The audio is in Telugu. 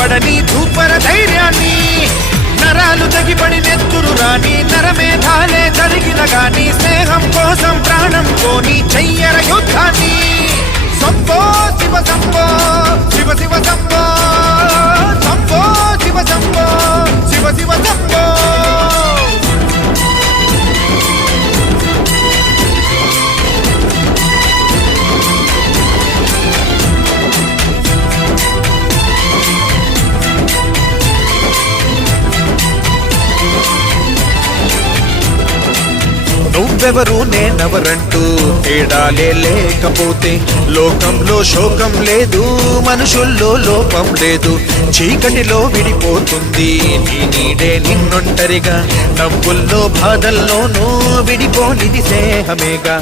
పడని ధూపర ధైర్యాన్ని, నరాలు తెగిపడి నెత్తురు రాని నరమేధాలే జరిగిన గాని స్నేహం కోసం ప్రాణం కోని చెయ్యర యుద్ధాన్ని. శంభో శివ శంభో శివ శివ శంభో, శంభో శివ శంభో శివ శివ శంభో. నువ్వెవరు నేనెవరంటూ తేడాలే లేకపోతే లోకంలో శోకం లేదు, మనుషుల్లో లోపం లేదు. చీకటిలో విడిపోతుంది నీ నీడే నిన్నొంటరిగా, నవ్వుల్లో బాధల్లోనూ విడిపోనిది స్నేహమేగా.